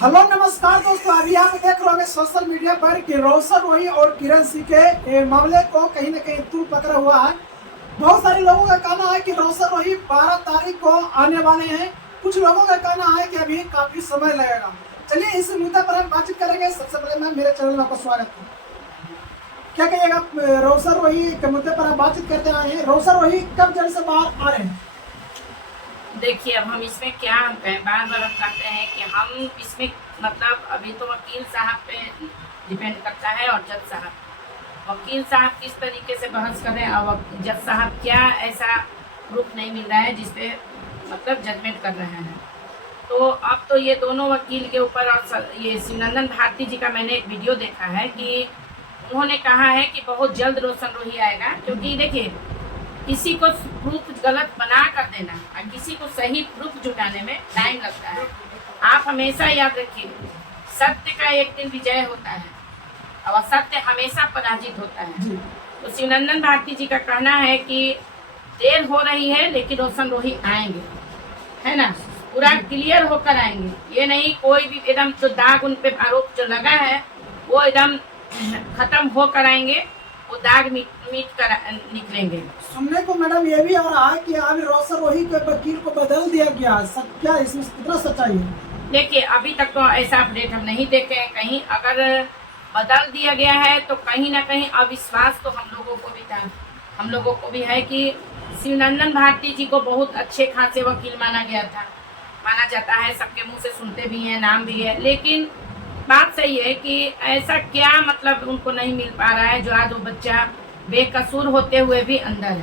Hello नमस्कार दोस्तों, अभी आप देख रहे होंगे सोशल मीडिया पर कि रोशन रोही और किरण सिंह के मामले को कहीं न कहीं तूल पकड़ा हुआ है। बहुत सारे लोगों का कहना है कि रोशन रोही 12 तारीख को आने वाले हैं। कुछ लोगों का कहना है कि अभी काफी समय लगेगा। चलिए इस मुद्दे पर हम बातचीत करेंगे। सबसे पहले मैं मेरे चैनल में आपका स्वागत है। क्या कहिएगा, रोशन रोही के मुद्दे पर हम बातचीत करते आए हैं। रोशन रोही कब जेल से बाहर आ रहे हैं? देखिए, अब हम इसमें क्या बार बार हम कहते हैं कि हम इसमें मतलब अभी तो वकील साहब पे डिपेंड करता है और जज साहब। वकील साहब किस तरीके से बहस कर रहे हैं और जज साहब क्या ऐसा प्रूफ नहीं मिल रहा है जिसपे मतलब जजमेंट कर रहे हैं। तो अब तो ये दोनों वकील के ऊपर और ये शिवनंदन भारती जी का मैंने एक वीडियो देखा है कि उन्होंने कहा है कि बहुत जल्द रोशन रोही आएगा। क्योंकि देखिए, किसी को प्रूफ गलत बना कर देना और किसी को सही प्रूफ जुटाने में टाइम लगता है। आप हमेशा याद रखिए, सत्य का एक दिन विजय होता है और असत्य हमेशा पराजित होता है। तो शिवनंदन भारती जी का कहना है कि देर हो रही है लेकिन रोशन रोही आएंगे, है ना, पूरा क्लियर होकर आएंगे। ये नहीं कोई भी एकदम जो दाग उन पे आरोप जो लगा है वो एकदम खत्म होकर आएंगे, वो दाग मीट कर निकलेंगे। सुनने को मैडम ये भी आ रहा है कि अभी रोशन रोही के वकील को बदल दिया गया। क्या इसमें कितना सच्चाई है? देखिए, अभी तक तो ऐसा अपडेट हम नहीं देखे हैं कहीं। अगर बदल दिया गया है तो कहीं ना कहीं अविश्वास तो हम लोगों को भी था, हम लोगों को भी है कि शिवनंदन भारती जी को बहुत अच्छे खासे वकील माना गया था, माना जाता है, सबके मुंह से सुनते भी हैं, नाम भी है। लेकिन बात सही है कि ऐसा क्या मतलब उनको नहीं मिल पा रहा है जो आज वो बच्चा बेकसूर होते हुए भी अंदर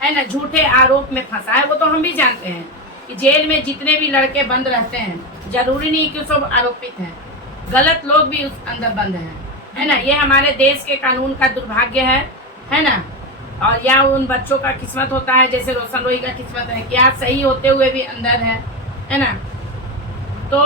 है ना, झूठे आरोप में फंसा है। वो तो हम भी जानते हैं कि जेल में जितने भी लड़के बंद रहते हैं जरूरी नहीं कि सब आरोपित हैं, गलत लोग भी उस अंदर बंद हैं, है ना। ये हमारे देश के कानून का दुर्भाग्य है ना। और या उन बच्चों का किस्मत होता है जैसे रोशन रोही का किस्मत है कि आज सही होते हुए भी अंदर है ना। तो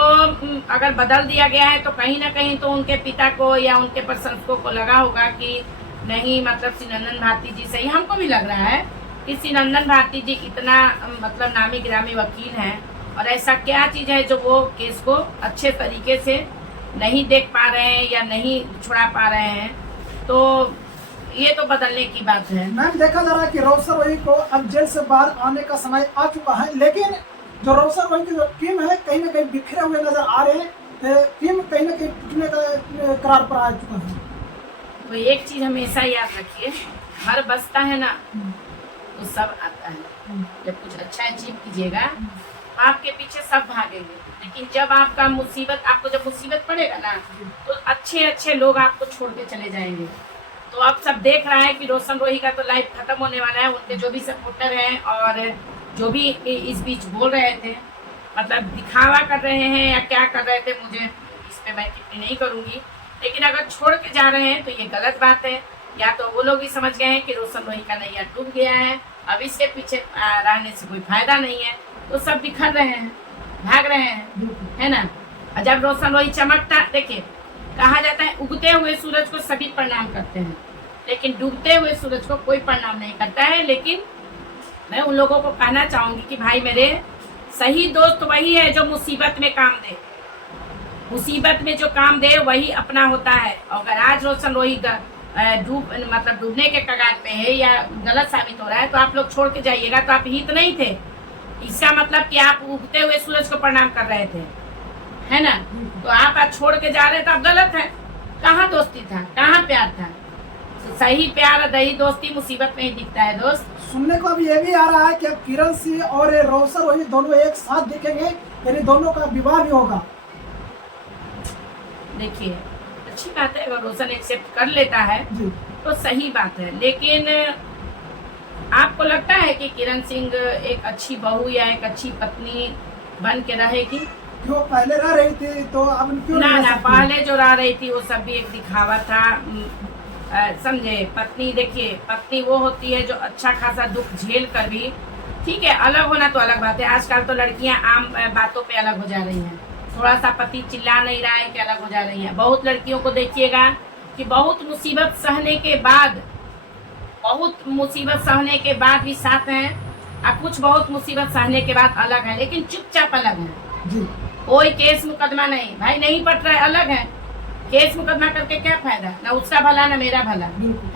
अगर बदल दिया गया है तो कहीं ना कहीं तो उनके पिता को या उनके प्रशंसकों को लगा होगा कि नहीं, मतलब शिवनंदन भारती जी सही। हमको भी लग रहा है कि शिवनंदन भारती जी इतना मतलब नामी गिरामी वकील हैं और ऐसा क्या चीज़ है जो वो केस को अच्छे तरीके से नहीं देख पा रहे हैं या नहीं छुड़ा पा रहे हैं। तो ये तो बदलने की बात है। मैम, देखा जा रहा है कि रोशन रोही को अब जेल से बाहर आने का समय आ चुका है, लेकिन जो रोशन रोही की जो टीम है कहीं ना कहीं बिखरे हुए नजर आ रहे हैं। टीम कहीं ना कहीं टूटने का करार पर आ चुका है। तो एक चीज हमेशा याद रखिए, घर बसता है ना तो सब आता है। जब कुछ अच्छा अचीव कीजिएगा आपके पीछे सब भागेंगे, लेकिन जब आपका मुसीबत, आपको जब मुसीबत पड़ेगा ना तो अच्छे अच्छे लोग आपको छोड़ के चले जाएंगे। तो अब सब देख रहा है कि रोशन रोही का तो लाइफ खत्म होने वाला है। उनके जो भी सपोर्टर हैं और जो भी इस बीच बोल रहे थे, मतलब दिखावा कर रहे हैं या क्या कर रहे थे, मुझे इस पे मैं टिप्पणी नहीं करूंगी। लेकिन अगर छोड़ के जा रहे हैं तो ये गलत बात है। या तो वो लोग भी समझ गए हैं कि रोशन रोही का नैया डूब गया है, अब इसके पीछे रहने से कोई फायदा नहीं है, तो सब बिखर रहे हैं, भाग रहे हैं, है ना। और जब रोशन रोही चमकता, देखिए कहा जाता है उगते हुए सूरज को सभी प्रणाम करते हैं लेकिन डूबते हुए सूरज को कोई प्रणाम नहीं करता है। लेकिन मैं उन लोगों को कहना चाहूंगी कि भाई मेरे, सही दोस्त वही है जो मुसीबत में काम दे, मुसीबत में जो काम दे वही अपना होता है। अगर आज रोशन रोही डूबने के कगार पे है या गलत साबित हो रहा है तो आप लोग छोड़ के जाइएगा, तो आप हित नहीं थे। इसका मतलब कि आप उगते हुए सूरज को प्रणाम कर रहे थे, है ना। तो आप आज छोड़ के जा रहे थे, आप गलत है। कहाँ दोस्ती था, कहाँ प्यार था? तो सही प्यार और दही दोस्ती मुसीबत में ही दिखता है दोस्त। सुनने को अब ये भी आ रहा है कि अब किरण सिंह और रोशन रोही दोनों एक साथ दिखेंगे, यानी दोनों का विवाह भी होगा। देखिए, अच्छी बात है, अगर रोशन एक्सेप्ट कर लेता है तो सही बात है। लेकिन आपको लगता है कि किरण सिंह एक अच्छी बहू या एक अच्छी पत्नी बन के रहेगी? जो पहले रह रही थी तो अब क्यों ना, पहले जो रह रही थी वो सब भी एक दिखावा था, समझे। पत्नी, देखिए पत्नी वो होती है जो अच्छा खासा दुख झेल कर भी, ठीक है, अलग होना तो अलग बात है। आजकल तो लड़कियां आम बातों पे अलग हो जा रही हैं, थोड़ा सा पति चिल्ला नहीं रहा है कि अलग हो जा रही है। बहुत लड़कियों को देखिएगा कि बहुत मुसीबत सहने के बाद, बहुत मुसीबत सहने के बाद भी साथ हैं और कुछ बहुत मुसीबत सहने के बाद अलग है, लेकिन चुपचाप अलग है। कोई केस मुकदमा नहीं भाई, नहीं पट रहा है अलग है, केस मुकदमा करके क्या फायदा, ना उसका भला ना मेरा भला,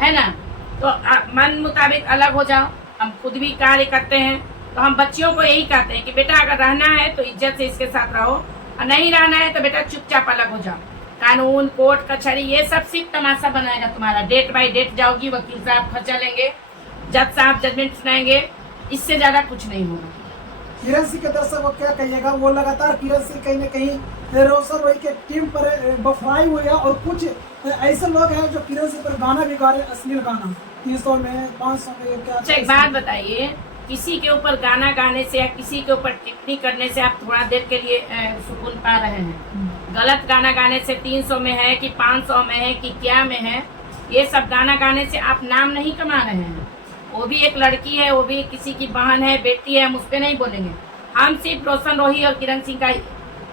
है ना। तो मन मुताबिक अलग हो जाओ। हम खुद भी कार्य करते हैं, तो हम बच्चियों को यही कहते हैं कि बेटा अगर रहना है तो इज्जत से इसके साथ रहो, और नहीं रहना है तो बेटा चुपचाप अलग हो जाओ। कानून कोर्ट कचहरी ये सब सिर्फ तमाशा बनाएगा तुम्हारा। डेट बाय डेट जाओगी, वकील साहब खर्चा लेंगे, जज साहब जजमेंट सुनाएंगे, इससे ज्यादा कुछ नहीं होगा। किरण सिंह के दर्शक को क्या कहिएगा, वो लगातार किरण सिंह कहीं न कहीं रोशन रोही के टीम पर बफराई हुए हैं, और कुछ ऐसे लोग हैं जो किरण सिंह पर गाना भी गा रहे हैं, अश्लील गाना 300 में 500 में। क्या अच्छा एक बात बताइए, किसी के ऊपर गाना गाने से या किसी के ऊपर टिप्पणी करने से आप थोड़ा देर के लिए सुकून पा रहे हैं? गलत गाना गाने से 300 में है कि 500 में है कि क्या में है, ये सब गाना गाने से आप नाम नहीं कमा रहे हैं। वो भी एक लड़की है, वो भी किसी की बहन है, बेटी है, हम उस पर नहीं बोलेंगे। हम सिर्फ रोशन रोही और किरण सिंह का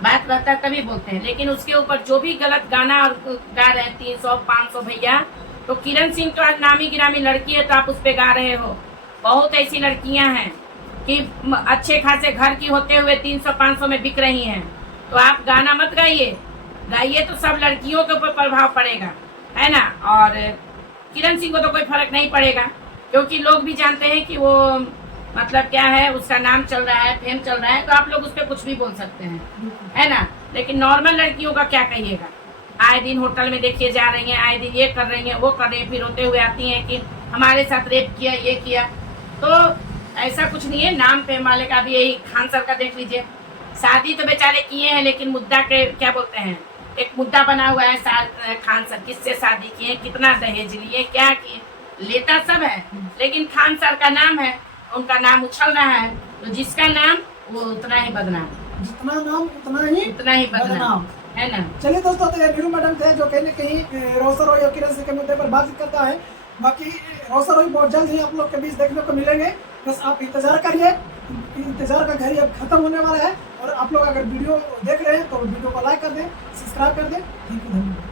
बात रहता है तभी बोलते हैं, लेकिन उसके ऊपर जो भी गलत गाना और गा रहे हैं 300 500 भैया, तो किरण सिंह तो आज नामी गिरामी लड़की है तो आप उस पर गा रहे हो। बहुत ऐसी लड़कियां हैं कि अच्छे खासे घर की होते हुए 300 500 में बिक रही हैं, तो आप गाना मत गाइए, गाइए तो सब लड़कियों के ऊपर प्रभाव पड़ेगा, है ना। और किरण सिंह को तो कोई फर्क नहीं पड़ेगा, क्योंकि लोग भी जानते हैं कि वो मतलब क्या है, उसका नाम चल रहा है, फेम चल रहा है, तो आप लोग उस पर कुछ भी बोल सकते हैं, है ना। लेकिन नॉर्मल लड़कियों का क्या कहिएगा, आए दिन होटल में देखिए जा रही हैं, आए दिन ये कर रही हैं वो कर रही हैं, फिर होते हुए आती हैं कि हमारे साथ रेप किया ये किया। तो ऐसा कुछ नहीं है। नाम फेम वाले का भी यही, खान सर का देख लीजिए, शादी तो बेचारे किए हैं, लेकिन मुद्दा के क्या बोलते हैं, एक मुद्दा बना हुआ है खान सर किससे शादी किए, कितना दहेज लिए, क्या किए, लेता सब है, लेकिन खान सर का नाम है, उनका नाम उछल रहा है, तो जिसका नाम वो उतना ही बदनाम, जितना नाम उतना ही बदनाम, है ना। चलिए दोस्तों, तो नीरू मैडम थे जो कहीं न कहीं रोशन रोही और किरण सिंह के मुद्दे पर बात करता है। बाकी रोशन रोही बहुत जल्द ही आप लोग के बीच देखने को मिलेंगे, बस आप इंतजार करिए, इंतजार का घड़ी अब खत्म होने वाला है। और आप लोग अगर वीडियो देख रहे हैं तो वीडियो को लाइक कर दें, सब्सक्राइब कर दें। थैंक यू, धन्यवाद।